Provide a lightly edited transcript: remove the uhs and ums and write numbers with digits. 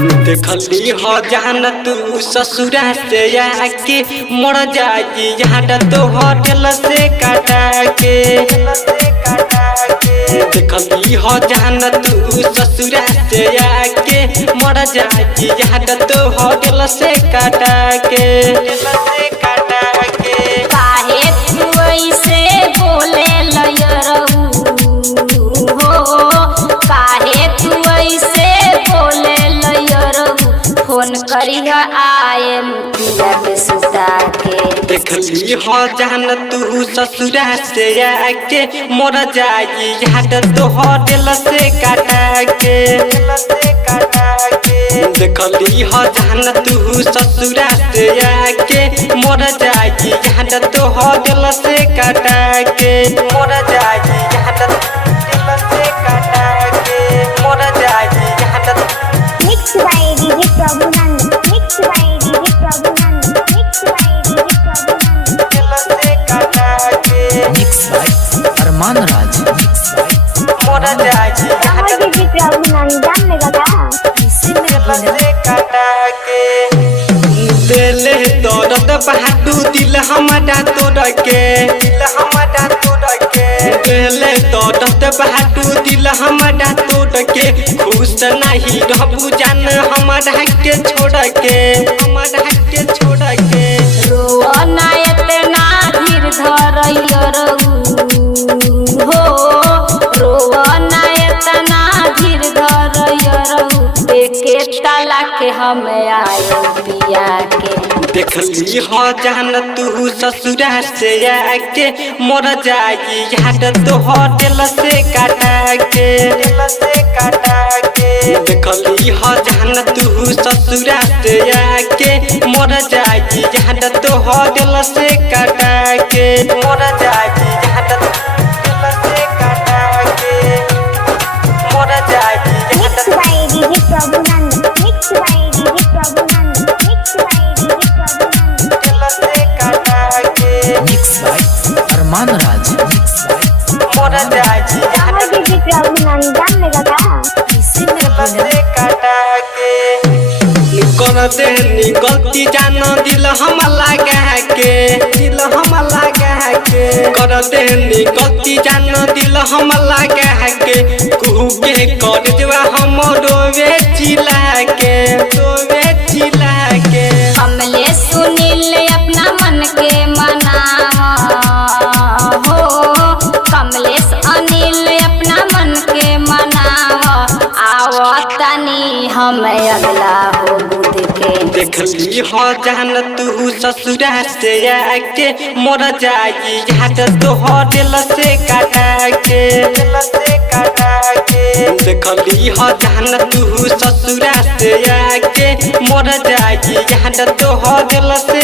देखली हो जान तू ससुरा से आके मर जाई यहाँ तो होटल से काटा के। देखली हो जान तू ससुरा से आके मर जाई यहाँ तो होटल से काटा के। काहे तू ऐसे बोले लयरऊ हो, काहे तू ऐसे बोले लयरऊ, फोन करिह आए पिया के सुता के। देखली हो जान तू ससुरा से आके मर जाई यहाँ तो होटल से काटा के। देखली हो जान तू ससुरा से आके मर जाई यहाँ तो होटल से काटा के। मर जाई यहाँ होटल से काटा के। मर जाई यहाँ Mixed by DJ Prabhunand. Mixed by DJ Prabhunand. Mixed by DJ Prabhunand. Hotel से काटा के। Mix by Arman Raj. Mix by मर जाई यहाँ कहाँ DJ Prabhunand जान लेगा क्या? से काटा के। दिले दर्द बहादू दिल हमारा तोड़ के। दिल हमारा तोड़ के। दिले दर्द बहादू दिल हमारा तोड़ के। खुश नहीं रहबू जान हमारा के छोड़ के। हमारा के छोड़ के। रोआ ना इतना धीर धरैयरऊ हो, रोआ ना इतना धीर धरैयरऊ, एके ताला के हम आए पिया के। देखली हो जान तू ससुरा से आके मर जाई यहाँ तो होटल से काटा के। देखली हो जान तू ससुरा से आके मर जाई यहाँ तो होटल से काटा के। मर जाई यहाँ होटल से काटा के। मर जाई Mixed by DJ Prabhunand. Mixed by DJ Prabhunand. Mixed by DJ Prabhunand. Hotel से काटा के। Mix by Arman Raj. Mix by मर जाई यहाँ कहाँ DJ Prabhunand जान लेगा क्या? से काटा के। कर देनी गलती जान दिल हम लगा के। दिल हम लगा के। कर देनी गलती जान दिल हम लगा के। कुहू के कर देवा हम रोवे चिल्ला के। रोवे चिल्ला के। हमले सुनील अपना मन के मना हो, कमलेश अनिल अपना मन के मनावा, आवतनी हम अगला हो बुध के। देखली हो जान तू ससुरा से आके मर जाई यहाँ तो होटल से काटा के। देखली हो जान तू ससुरा से आके मर जाई यहाँ तो होटल से